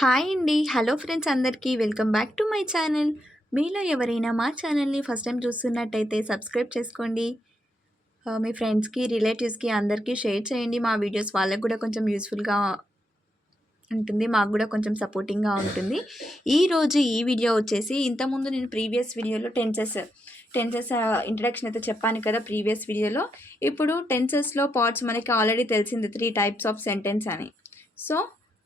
Hi అండి. Hello friends అందరికీ. Welcome back to my channel. మీలో ఎవరైనా మా ఛానల్‌ని ఫస్ట్ టైం చూస్తున్నట్టయితే సబ్స్క్రైబ్ చేసుకోండి. మీ ఫ్రెండ్స్‌కి, రిలేటివ్స్‌కి అందరికీ షేర్ చేయండి. మా వీడియోస్ వాళ్ళకి కూడా కొంచెం యూజ్‌ఫుల్‌గా ఉంటుంది. మాకు కూడా కొంచెం సపోర్టింగ్‌గా ఉంటుంది. ఈరోజు ఈ వీడియో వచ్చేసి ఇంతకుముందు నేను ప్రీవియస్ వీడియోలో టెన్సెస్ ఇంట్రడక్షన్ అయితే చెప్పాను కదా ప్రీవియస్ వీడియోలో. ఇప్పుడు టెన్సెస్‌లో పార్ట్స్ మనకి ఆల్రెడీ తెలిసింది 3 టైప్స్ ఆఫ్ సెంటెన్స్ అని. సో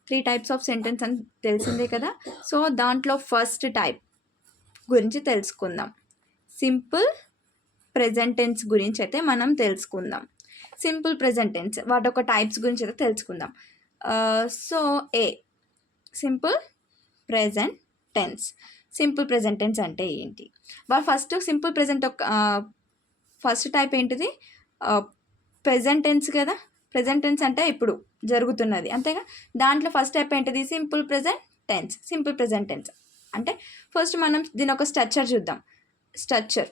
3 టైప్స్ ఆఫ్ సెంటెన్స్ అని తెలిసిందే కదా. సో దాంట్లో ఫస్ట్ టైప్ గురించి తెలుసుకుందాం. సింపుల్ ప్రెజెంట్ టెన్స్ గురించి అయితే మనం తెలుసుకుందాం. సింపుల్ ప్రెజెంట్ టెన్స్ వాటి ఒక టైప్స్ గురించి అయితే తెలుసుకుందాం. So simple present tense. Simple present tense అంటే ఏంటి? First simple present first type ఏంటిది? ప్రెజెంట్ టెన్స్ కదా. ప్రెజెంట్ టెన్స్ అంటే ఇప్పుడు జరుగుతున్నది అంతేగా. దాంట్లో ఫస్ట్ టైప్ ఏంటిది? Simple present tense. Simple present tense అంటే ఫస్ట్ మనం దీని ఒక స్ట్రక్చర్ చూద్దాం. స్ట్రక్చర్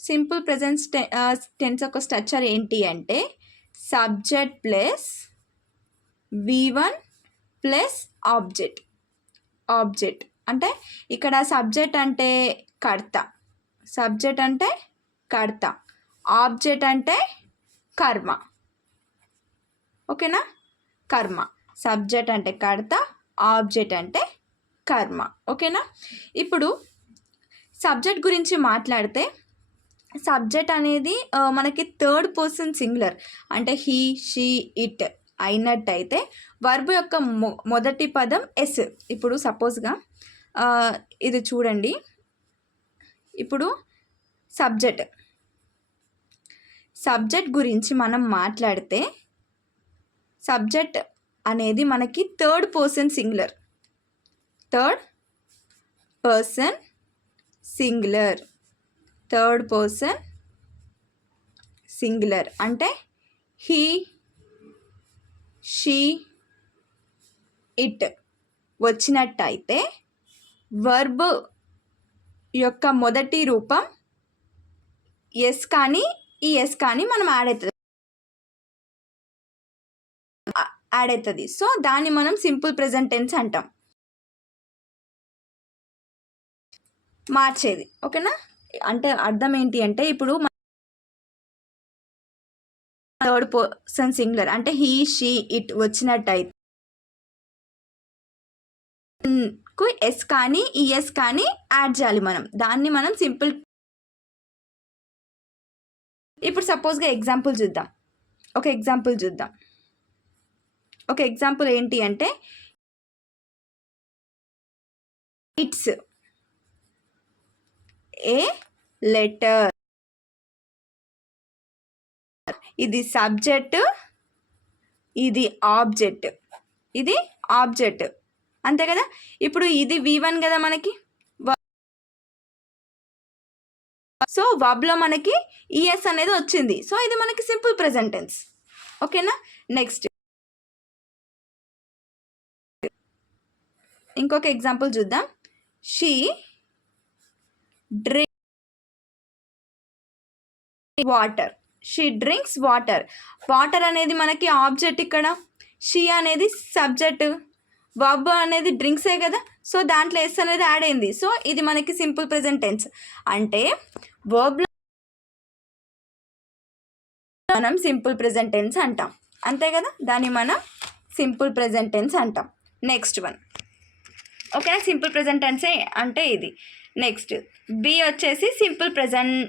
సింపుల్ ప్రెజెంట్ టెన్స్ ఒక స్ట్రక్చర్ ఏంటి అంటే subject plus V1 plus object అంటే ఇక్కడ సబ్జెక్ట్ అంటే కర్త, ఆబ్జెక్ట్ అంటే కర్మ. ఓకేనా? కర్మ. సబ్జెక్ట్ అంటే కర్త, ఆబ్జెక్ట్ అంటే కర్మ. ఓకేనా? ఇప్పుడు సబ్జెక్ట్ గురించి మాట్లాడితే సబ్జెక్ట్ అనేది మనకి థర్డ్ పర్సన్ సింగులర్ అంటే హీ, షీ, ఇట్ అయినట్టయితే వర్బ్ యొక్క మొదటి పదం ఎస్. ఇప్పుడు సపోజ్గా ఇది చూడండి. ఇప్పుడు సబ్జెక్ట్ గురించి మనం మాట్లాడితే సబ్జెక్ట్ అనేది మనకి థర్డ్ పర్సన్ సింగులర్ అంటే హీ, షీ, ఇట్ వచ్చినట్టయితే వర్బ్ యొక్క మొదటి రూపం ఎస్ కానీ ఈ ఎస్ కానీ మనం యాడ్ అవుతుంది. సో దాన్ని మనం సింపుల్ ప్రెజెంట్ టెన్స్ అంటాం, మార్చేది. ఓకేనా? అంటే అర్థం ఏంటి అంటే ఇప్పుడు థర్డ్ పర్సన్ సింగులర్ అంటే హీ, షీ, ఇట్ వచ్చినట్టయితే ఎస్ కానీ ఈ ఎస్ కానీ యాడ్ చేయాలి మనం. దాన్ని మనం సింపుల్. ఇప్పుడు సపోజ్గా ఒక ఎగ్జాంపుల్ ఏంటి అంటే ఇట్స్ ఏ లెటర్. ఇది సబ్జెక్ట్, ఇది ఆబ్జెక్ట్ అంతే కదా. ఇప్పుడు ఇది V1 కదా మనకి. సో వర్బ్లో మనకి ఈఎస్ అనేది వచ్చింది. సో ఇది మనకి సింపుల్ ప్రెజెంట్ టెన్స్. ఓకేనా? నెక్స్ట్ ఇంకొక ఎగ్జాంపుల్ చూద్దాం. షీ డ్రింక్స్ వాటర్ అనేది మనకి ఆబ్జెక్ట్. ఇక్కడ షీ అనేది సబ్జెక్ట్, వర్బ్ అనేది డ్రింక్సే కదా. సో దాంట్లో ఎస్ అనేది యాడ్ అయింది. సో ఇది మనకి సింపుల్ ప్రెజెంట్ టెన్స్. అంటే వర్బ్లో మనం సింపుల్ ప్రెజెంట్ టెన్స్ అంటాం అంతే కదా. దాన్ని మనం సింపుల్ ప్రెజెంట్ టెన్స్ అంటాం. Next one. ఓకేనా? సింపుల్ ప్రెజెంట్ టెన్సే అంటే ఇది. నెక్స్ట్ బి వచ్చేసి సింపుల్ ప్రెజెంట్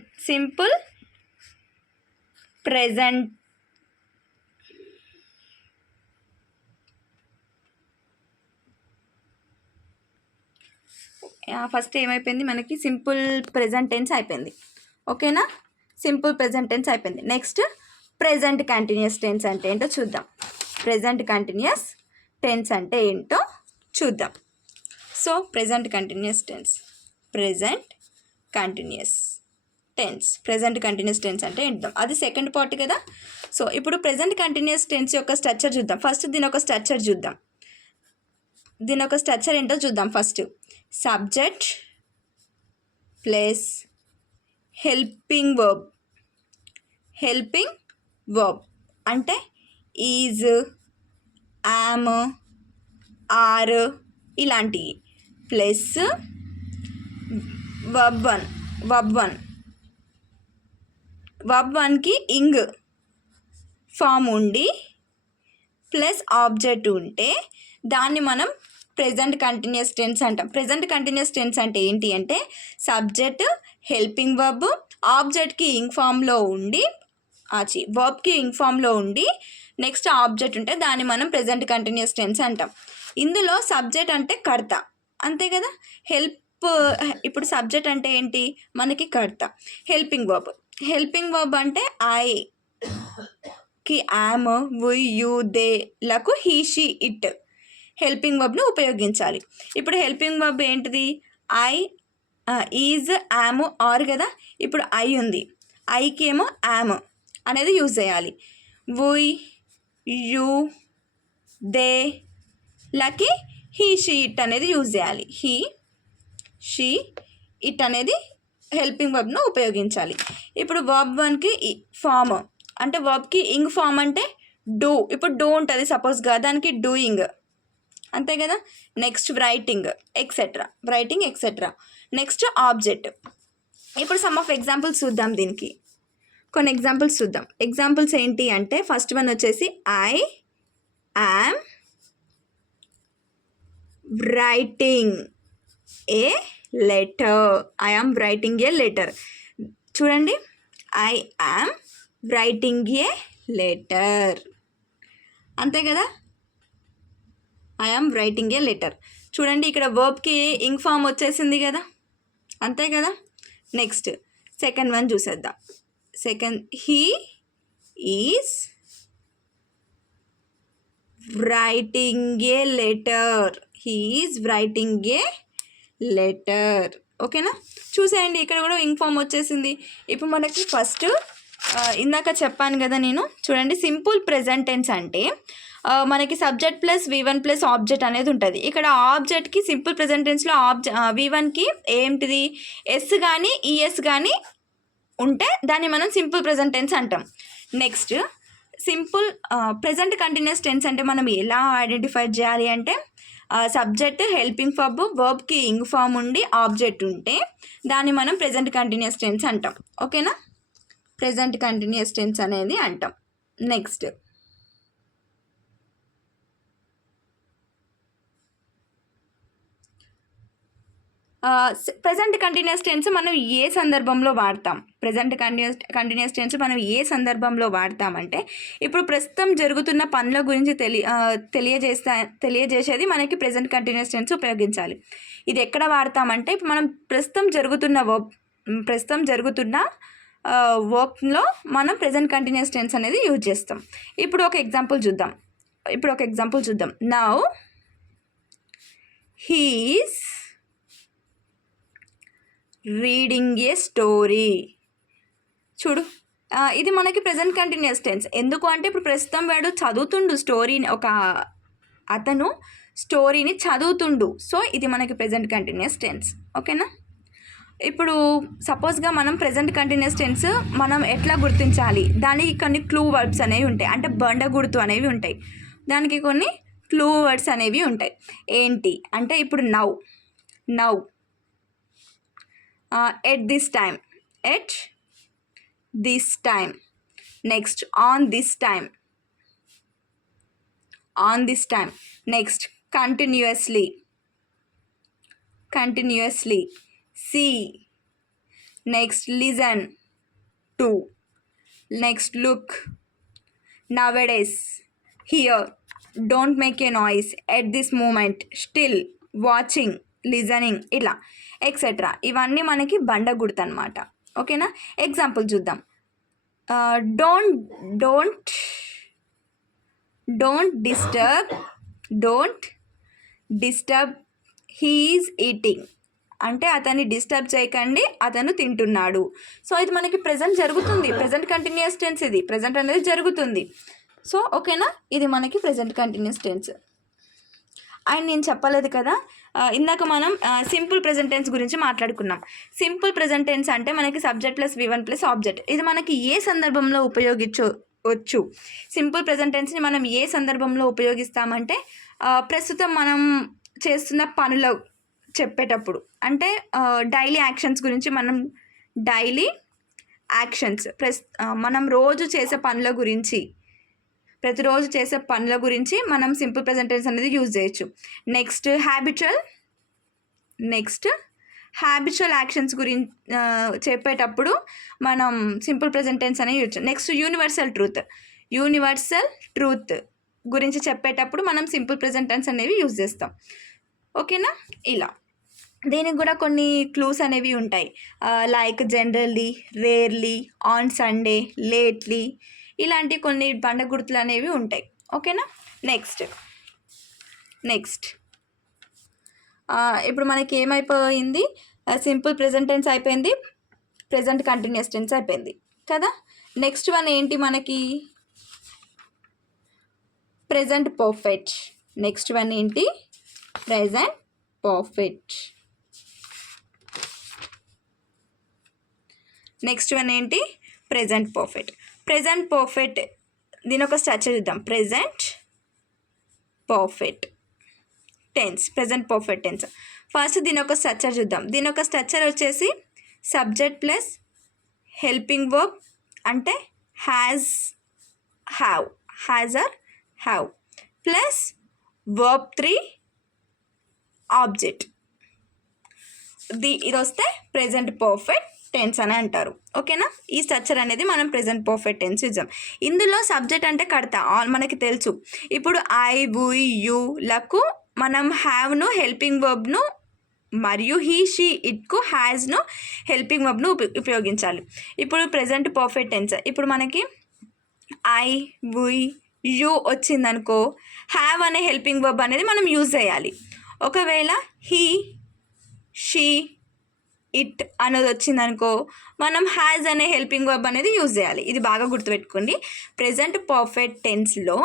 ఫస్ట్ ఏమైపోయింది మనకి? సింపుల్ ప్రెజెంట్ టెన్స్ అయిపోయింది. ఓకేనా? సింపుల్ ప్రెజెంట్ టెన్స్ అయిపోయింది. నెక్స్ట్ ప్రెజెంట్ కంటిన్యూస్ టెన్స్ అంటే ఏంటో చూద్దాం. ప్రెజెంట్ కంటిన్యూస్ టెన్స్ అంటే ఏంటో చూద్దాం. సో ప్రెజెంట్ కంటిన్యూస్ టెన్స్ అంటే ఏంటో అది సెకండ్ పార్ట్ కదా. సో ఇప్పుడు ప్రెజెంట్ కంటిన్యూస్ టెన్స్ యొక్క స్ట్రక్చర్ చూద్దాం. ఫస్ట్ దీని ఒక స్ట్రక్చర్ ఏంటో చూద్దాం. First subject plus helping verb అంటే ఈజ్, యామ్, ఆర్ ఇలాంటివి ప్లస్ వర్బ్ వన్కి ఇంగ్ ఫామ్ ఉండి ప్లస్ ఆబ్జెక్ట్ ఉంటే దాన్ని మనం ప్రెజెంట్ కంటిన్యూస్ టెన్స్ అంటాం. ప్రెజెంట్ కంటిన్యూస్ టెన్స్ అంటే ఏంటి అంటే సబ్జెక్ట్, హెల్పింగ్ వర్బ్, ఆబ్జెక్ట్కి ఇంగ్ ఫామ్లో ఉండి వర్బ్కి ఇంగ్ ఫామ్లో ఉండి నెక్స్ట్ ఆబ్జెక్ట్ ఉంటే దాన్ని మనం ప్రెజెంట్ కంటిన్యూస్ టెన్స్ అంటాం. ఇందులో సబ్జెక్ట్ అంటే కర్త, అంతే కదా. ఇప్పుడు సబ్జెక్ట్ అంటే ఏంటి మనకి కర్త. హెల్పింగ్ వర్బ్ అంటే ఐకి యామ్, వి, యు, దే లకు హీ, షీ, ఇట్ హెల్పింగ్ వర్బ్ను ఉపయోగించాలి. ఇప్పుడు హెల్పింగ్ వర్బ్ ఏంటిది ఈజ్, యామ్, ఆర్ కదా. ఇప్పుడు ఐ ఉంది, ఐకి ఏమో యామ్ అనేది యూజ్ చేయాలి. వి, యు, దే లకి హీ, షీ, ఇట్ అనేది యూజ్ చేయాలి. హీ, షీ, ఇట్ అనేది హెల్పింగ్ వర్బ్ను ఉపయోగించాలి. ఇప్పుడు వర్బ్ వన్కి ఫామ్ అంటే వర్బ్కి ఇంగ్ ఫామ్ అంటే డూ. ఇప్పుడు డూ ఉంటుంది సపోజ్గా, దానికి డూయింగ్ అంతే కదా. Next writing etcetera. Next object. ఇప్పుడు సమ్ ఆఫ్ ఎగ్జాంపుల్స్ చూద్దాం. దీనికి కొన్ని ఎగ్జాంపుల్స్ చూద్దాం. ఎగ్జాంపుల్స్ ఏంటి అంటే ఫస్ట్ వన్ వచ్చేసి I am writing a letter. చూడండి, I am writing a letter, అంతే కదా. I am writing a letter. చూడండి ఇక్కడ వర్బ్కి ఇంగ్ ఫామ్ వచ్చేసింది కదా, అంతే కదా. నెక్స్ట్ సెకండ్ వన్ చూసేద్దాం. He is writing a letter. ఓకేనా, చూసేయండి ఇక్కడ కూడా ఇంగ్ ఫామ్ వచ్చేసింది. ఇప్పుడు మనకి ఫస్ట్ ఇందాక చెప్పాను కదా నేను, చూడండి సింపుల్ ప్రెజెంట్ టెన్స్ అంటే మనకి subject plus V1 plus object అనేది ఉంటుంది. ఇక్కడ ఆబ్జెక్ట్కి సింపుల్ ప్రెజెంట్ టెన్స్లో V1కి ఏంటిది ఎస్ కానీ ఈఎస్ కానీ ఉంటే దాన్ని మనం సింపుల్ ప్రెజెంట్ టెన్స్ అంటాం. Next simple present continuous tense అంటే మనం ఎలా ఐడెంటిఫై చేయాలి అంటే సబ్జెక్ట్, హెల్పింగ్ వర్బ్, వర్బ్కి ఇంగ్ ఫామ్ ఉండి ఆబ్జెక్ట్ ఉంటే దాన్ని మనం ప్రెజెంట్ కంటిన్యూస్ టెన్స్ అంటాం. ఓకేనా, ప్రెజెంట్ కంటిన్యూస్ టెన్స్ అనేది అంటాం. నెక్స్ట్ ప్రెజెంట్ కంటిన్యూస్ టెన్స్ మనం ఏ సందర్భంలో వాడతాం? కంటిన్యూస్ టెన్స్ మనం ఏ సందర్భంలో వాడతామంటే ఇప్పుడు ప్రస్తుతం జరుగుతున్న పనుల గురించి తెలియజేసేది మనకి ప్రెజెంట్ కంటిన్యూస్ టెన్స్ ఉపయోగించాలి. ఇది ఎక్కడ వాడతామంటే ఇప్పుడు మనం ప్రస్తుతం జరుగుతున్న వర్క్లో మనం ప్రెజెంట్ కంటిన్యూస్ టెన్స్ అనేది యూజ్ చేస్తాం. ఇప్పుడు ఒక ఎగ్జాంపుల్ చూద్దాం. Now he is reading A story. చూడు, ఇది మనకి ప్రెజెంట్ కంటిన్యూస్ టెన్స్. ఎందుకు అంటే ఇప్పుడు ప్రస్తుతం వాడు చదువుతుండు స్టోరీని, అతను స్టోరీని చదువుతుండు. సో ఇది మనకి ప్రెజెంట్ కంటిన్యూస్ టెన్స్. ఓకేనా, ఇప్పుడు సపోజ్గా మనం ప్రెజెంట్ కంటిన్యూస్ టెన్స్ మనం ఎట్లా గుర్తించాలి, దానికి కొన్ని క్లూ వర్డ్స్ అనేవి ఉంటాయి, అంటే బండ గుర్తు అనేవి ఉంటాయి. దానికి కొన్ని క్లూ వర్డ్స్ అనేవి ఉంటాయి. ఏంటి అంటే ఇప్పుడు now at this time, next on this time, next continuously, see, next listen to, next look, nowadays, here, don't make a noise, at this moment, still, watching, listening, ఇలా ఎక్సెట్రా. ఇవన్నీ మనకి బండ గుర్తు అనమాట. ఓకేనా, ఎగ్జాంపుల్ చూద్దాం. డోంట్ డిస్టర్బ్ హీఈస్ ఈటింగ్ అంటే అతన్ని డిస్టర్బ్ చేయకండి, అతను తింటున్నాడు. సో ఇది మనకి ప్రెజెంట్ జరుగుతుంది, ప్రెజెంట్ కంటిన్యూస్ టెన్స్. ఇది ప్రెజెంట్ అనేది జరుగుతుంది. సో ఓకేనా, ఇది మనకి ప్రెజెంట్ కంటిన్యూస్ టెన్స్. అండ్ నేను చెప్పలేదు కదా ఇందాక మనం సింపుల్ ప్రెజెంట్ టెన్స్ గురించి మాట్లాడుకున్నాం. సింపుల్ ప్రెజెంట్ టెన్స్ అంటే మనకి subject plus V1 plus object. ఇది మనకి ఏ సందర్భంలో వచ్చు. సింపుల్ ప్రెజెంట్ టెన్స్ని మనం ఏ సందర్భంలో ఉపయోగిస్తామంటే ప్రస్తుతం మనం చేస్తున్న పనులు చెప్పేటప్పుడు, అంటే డైలీ యాక్షన్స్ గురించి మనం డైలీ యాక్షన్స్ మనం రోజు చేసే పనుల గురించి, ప్రతిరోజు చేసే పనుల గురించి మనం సింపుల్ ప్రెజెంట్ టెన్స్ అనేది యూజ్ చేయొచ్చు. నెక్స్ట్ హ్యాబిచువల్ యాక్షన్స్ గురించి చెప్పేటప్పుడు మనం సింపుల్ ప్రెజెంట్ టెన్స్ అనేది యూజ్. నెక్స్ట్ యూనివర్సల్ ట్రూత్ గురించి చెప్పేటప్పుడు మనం సింపుల్ ప్రెజెంట్ టెన్స్ అనేవి యూజ్ చేస్తాం. ఓకేనా? ఇలా దీనికి కూడా కొన్ని క్లూస్ అనేవి ఉంటాయి. Like generally, rarely, on Sunday, lately, ఇలాంటి కొన్ని బండ గుర్తులు అనేవి ఉంటాయి. ఓకేనా? నెక్స్ట్ ఇప్పుడు మనకి ఏమైపోయింది, సింపుల్ ప్రెజెంట్ టెన్స్ అయిపోయింది, ప్రెజెంట్ కంటిన్యూస్ టెన్స్ అయిపోయింది కదా. నెక్స్ట్ వన్ ఏంటి మనకి, ప్రెజెంట్ పర్ఫెక్ట్. నెక్స్ట్ వన్ ఏంటి, ప్రెజెంట్ పర్ఫెక్ట్. నెక్స్ట్ వన్ ఏంటి, ప్రెజెంట్ పర్ఫెక్ట్. ప్రెజెంట్ పర్ఫెక్ట్ దీని ఒక స్ట్రక్చర్ చూద్దాం. Present perfect tense. ఫస్ట్ దీని ఒక స్ట్రక్చర్ చూద్దాం. దీని ఒక స్ట్రక్చర్ వచ్చేసి సబ్జెక్ట్ ప్లస్ హెల్పింగ్ వర్బ్, అంటే has or have plus verb 3 object. ఇది వస్తే ప్రెజెంట్ పర్ఫెక్ట్ టెన్స్ అని అంటారు. ఓకేనా? ఈ స్ట్రక్చర్ అనేది మనం ప్రెజెంట్ పర్ఫెక్ట్ టెన్స్ ఇద్దాం. ఇందులో సబ్జెక్ట్ అంటే కడతా మనకి తెలుసు. ఇప్పుడు ఐ, వి, యు లకు మనం హ్యావ్ను, హెల్పింగ్ వర్బ్ను, మరియు హీ, షీ, ఇట్కు హ్యాజ్ను, హెల్పింగ్ వర్బ్ను ఉపయోగించాలి. ఇప్పుడు ప్రెజెంట్ పర్ఫెక్ట్ టెన్స్, ఇప్పుడు మనకి ఐ, వి, యు వచ్చిందనుకో, హ్యావ్ అనే హెల్పింగ్ వర్బ్ అనేది మనం యూజ్ చేయాలి. ఒకవేళ హీ, షీ, ఇట్ అనేది వచ్చిందనుకో, మనం హ్యాజ్ అనే హెల్పింగ్ వర్బ్ అనేది యూజ్ చేయాలి. ఇది బాగా గుర్తుపెట్టుకోండి. ప్రెజెంట్ పర్ఫెక్ట్ టెన్స్లో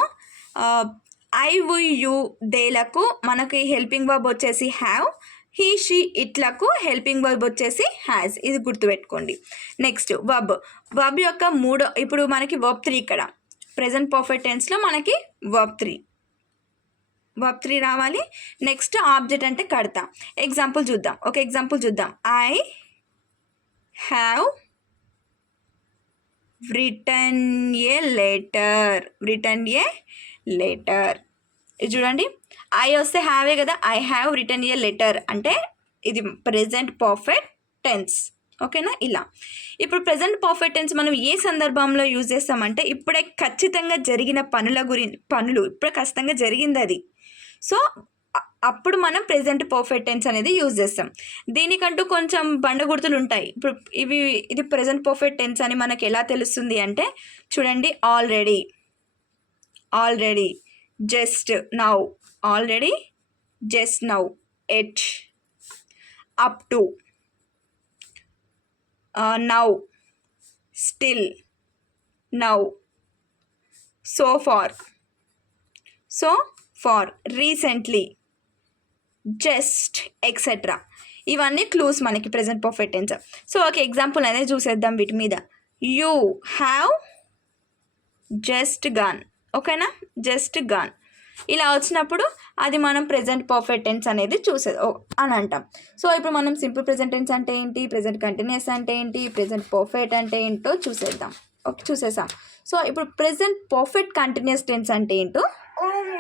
ఐ, వి, యు, దేలకు మనకి హెల్పింగ్ వర్బ్ వచ్చేసి హ్యావ్, హీ, షీ, ఇట్లకు హెల్పింగ్ వర్బ్ వచ్చేసి హ్యాజ్. ఇది గుర్తుపెట్టుకోండి. నెక్స్ట్ వర్బ్ యొక్క ఇప్పుడు మనకి వర్బ్ 3 ఇక్కడ ప్రెజెంట్ పర్ఫెక్ట్ టెన్స్లో మనకి వర్బ్ 3 రావాలి. నెక్స్ట్ ఆబ్జెక్ట్ అంటే కడతా. ఎగ్జాంపుల్ చూద్దాం. I have return A letter. ఇది చూడండి, ఐ వస్తే హ్యావే కదా, I have return A letter అంటే ఇది ప్రెజెంట్ పర్ఫెక్ట్ టెన్స్. ఓకేనా? ఇలా ఇప్పుడు ప్రెజెంట్ పర్ఫెక్ట్ టెన్స్ మనం ఏ సందర్భంలో యూజ్ చేస్తామంటే ఇప్పుడే ఖచ్చితంగా జరిగిన పనులు ఇప్పుడే ఖచ్చితంగా జరిగింది అది. సో అప్పుడు మనం ప్రెజెంట్ పర్ఫెక్ట్ టెన్స్ అనేది యూజ్ చేస్తాం. దీనికంటూ కొంచెం బండగుర్తులు ఉంటాయి. ఇప్పుడు ఇది ప్రెజెంట్ పర్ఫెక్ట్ టెన్స్ అని మనకు ఎలా తెలుస్తుంది అంటే చూడండి, already, just now, at, up to, now, still, now, so far, recently, just, etcetera. ఇవన్నీ క్లూస్ మనకి ప్రెజెంట్ పర్ఫెక్ట్ టెన్స్. సో ఒక ఎగ్జాంపుల్ అనేది చూసేద్దాం వీటి మీద. You have just gone. ఓకేనా? జస్ట్ గాన్ ఇలా వచ్చినప్పుడు అది మనం ప్రెజెంట్ పర్ఫెక్ట్ టెన్స్ అనేది అని అంటాం. సో ఇప్పుడు మనం సింపుల్ ప్రెజెంట్ టెన్స్ అంటే ఏంటి, ప్రెజెంట్ కంటిన్యూస్ అంటే ఏంటి, ప్రెజెంట్ పర్ఫెక్ట్ అంటే ఏంటో చూసేసాం. సో ఇప్పుడు ప్రెజెంట్ పర్ఫెక్ట్ కంటిన్యూస్ టెన్స్ అంటే ఏంటో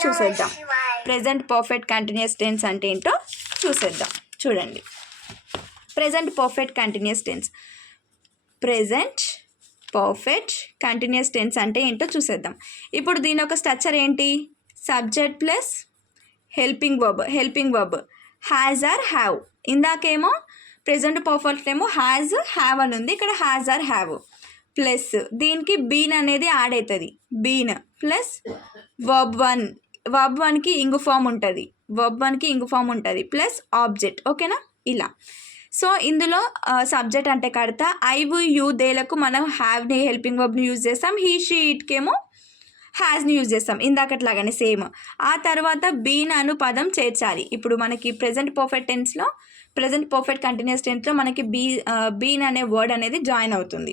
చూసేద్దాం. చూడండి, ప్రెజెంట్ పర్ఫెక్ట్ కంటిన్యూస్ టెన్స్ అంటే ఏంటో చూసేద్దాం. ఇప్పుడు దీని ఒక స్ట్రక్చర్ ఏంటి, subject plus helping verb has or have. ఇందాకేమో ప్రెజెంట్ పర్ఫెక్ట్ ఏమో హ్యావ్ అని ఉంది, ఇక్కడ హ్యాజ్ ఆర్ హ్యావ్ ప్లస్ దీనికి బీన్ అనేది యాడ్ అవుతుంది. బీన్ ప్లస్ వర్బ్ 1కి ఇంగు ఫామ్ ఉంటుంది ప్లస్ ఆబ్జెక్ట్. ఓకేనా? ఇలా. సో ఇందులో సబ్జెక్ట్ అంటే కడతా, ఐ, వి, యు, దేలకు మనం హ్యావ్ని హెల్పింగ్ వర్బ్ని యూజ్ చేస్తాం, హీ, షీ, ఇట్కేమో హ్యాజ్ని యూజ్ చేస్తాం ఇందాకట్లాగానే సేమ్. ఆ తర్వాత బీన్ అను పదం చేర్చాలి. ఇప్పుడు మనకి ప్రెజెంట్ పర్ఫెక్ట్ కంటిన్యూస్ టెన్స్లో మనకి బీన్ అనే వర్డ్ అనేది జాయిన్ అవుతుంది.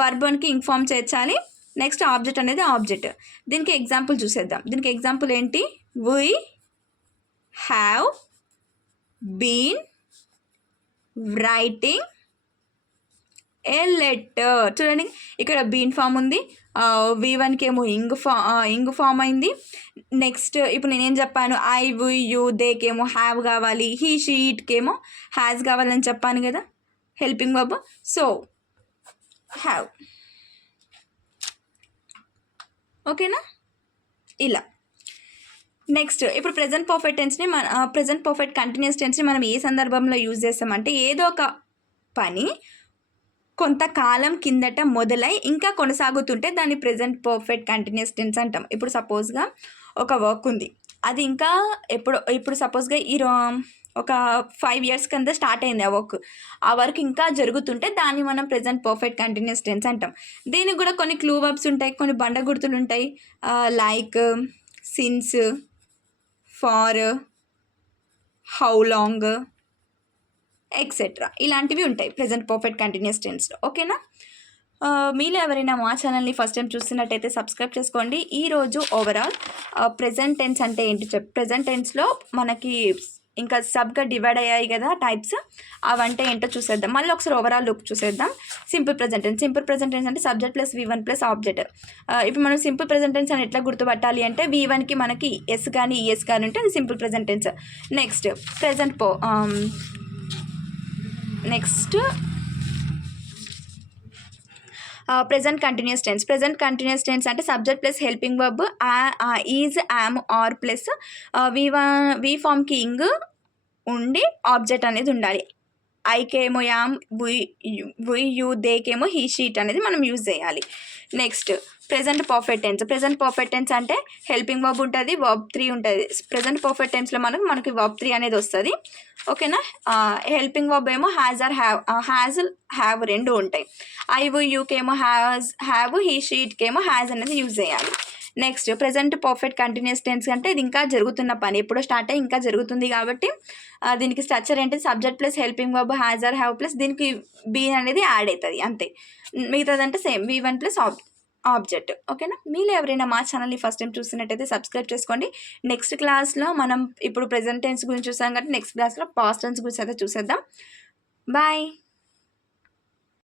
వర్బ్ 1కి ఇంగ్ ఫామ్ చేర్చాలి, నెక్స్ట్ ఆబ్జెక్ట్ అనేది ఆబ్జెక్ట్. దీనికి ఎగ్జాంపుల్ చూసేద్దాం. దీనికి ఎగ్జాంపుల్ ఏంటి? We have been writing a letter. చూడండి ఇక్కడ బీన్ ఫామ్ ఉంది, V1కి ఏమో ఇంగ్ ఫామ్ అయింది. నెక్స్ట్ ఇప్పుడు నేనేం చెప్పాను, ఐ వి యూ దేకేమో హ్యావ్ కావాలి, హీ షీ ఇట్కేమో హ్యాస్ కావాలని చెప్పాను కదా హెల్పింగ్ వర్బ్. So have. ఓకేనా? ఇలా. నెక్స్ట్ ఇప్పుడు ప్రెజెంట్ పర్ఫెక్ట్ టెన్స్ని ప్రెజెంట్ పర్ఫెక్ట్ కంటిన్యూస్ టెన్స్ని మనం ఏ సందర్భంలో యూజ్ చేస్తామంటే ఏదో ఒక పని కొంతకాలం కిందట మొదలై ఇంకా కొనసాగుతుంటే దాన్ని ప్రెజెంట్ పర్ఫెక్ట్ కంటిన్యూస్ టెన్స్ అంటాం. ఇప్పుడు సపోజ్గా ఒక వర్క్ ఉంది, అది ఇంకా ఇప్పుడు సపోజ్గా ఒక 5 years కింద స్టార్ట్ అయింది ఆ వర్క్ ఇంకా జరుగుతుంటే దాన్ని మనం ప్రెజెంట్ పర్ఫెక్ట్ కంటిన్యూస్ టెన్స్ అంటాం. దీనికి కూడా కొన్ని క్లూ వర్బ్స్ ఉంటాయి, కొన్ని బండ గుర్తులు ఉంటాయి, like since, for, how long, etcetera. ఇలాంటివి ఉంటాయి ప్రెజెంట్ పర్ఫెక్ట్ కంటిన్యూస్ టెన్స్లో. ఓకేనా? మీలో ఎవరైనా మా ఛానల్ని ఫస్ట్ టైం చూస్తున్నట్టయితే సబ్స్క్రైబ్ చేసుకోండి. ఈరోజు ఓవరాల్ ప్రెజెంట్ టెన్స్ అంటే ఏంటి ప్రెజెంట్ టెన్స్లో మనకి ఇంకా సబ్గా డివైడ్ అయ్యాయి కదా టైప్స్, అవంటే ఏంటో చూసేద్దాం. మళ్ళీ ఒకసారి ఓవరాల్ లుక్ చూసేద్దాం. Simple present tense. Simple present tense అంటే subject plus V1 plus object. ఇప్పుడు మనం సింపుల్ ప్రెజెంట్ టెన్స్ అని ఎట్లా గుర్తుపట్టాలి అంటే V1కి మనకి ఎస్ కానీ ఈఎస్ కానీ ఉంటే అది simple present tense. Next present continuous tense. Present continuous tense అంటే subject plus helping verb is, am, are plus V ఫామ్కి ఇంగ్ ఉండి ఆబ్జెక్ట్ అనేది ఉండాలి. ఐకేమో యామ్, వి యూ దేకేమో హీ షీట్ అనేది మనం యూజ్ చేయాలి. Next present perfect tense. Present perfect tense అంటే హెల్పింగ్ వర్బ్ ఉంటుంది, వర్బ్ 3 ఉంటుంది. ప్రెజెంట్ పర్ఫెక్ట్ టెన్స్లో మనకి వర్బ్ 3 అనేది వస్తుంది. ఓకేనా? హెల్పింగ్ వర్బ్ ఏమో హ్యాజ్ ఆర్ హ్యావ్ రెండు ఉంటాయి. ఐ వి యూకేమో హ్యావ్, హీ షీట్కేమో హ్యాజ్ అనేది యూజ్ చేయాలి. Next present perfect continuous tense అంటే ఇది ఇంకా జరుగుతున్న పని, ఎప్పుడో స్టార్ట్ అయ్యి ఇంకా జరుగుతుంది కాబట్టి దీనికి స్ట్రక్చర్ ఏంటి? Subject plus helping verb has or have plus దీనికి బీ అనేది యాడ్ అవుతుంది అంతే. మిగతాదంటే సేమ్ V1 ప్లస్ ఆబ్జెక్ట్. ఓకేనా? మీరు ఎవరైనా మా ఛానల్ని ఫస్ట్ టైం చూస్తున్నట్టయితే సబ్స్క్రైబ్ చేసుకోండి. నెక్స్ట్ క్లాస్లో మనం ఇప్పుడు ప్రెజెంట్ టెన్స్ గురించి చూసాం కాబట్టి నెక్స్ట్ క్లాస్లో పాస్ట్ టెన్స్ గురించి అయితే చూసేద్దాం. బాయ్.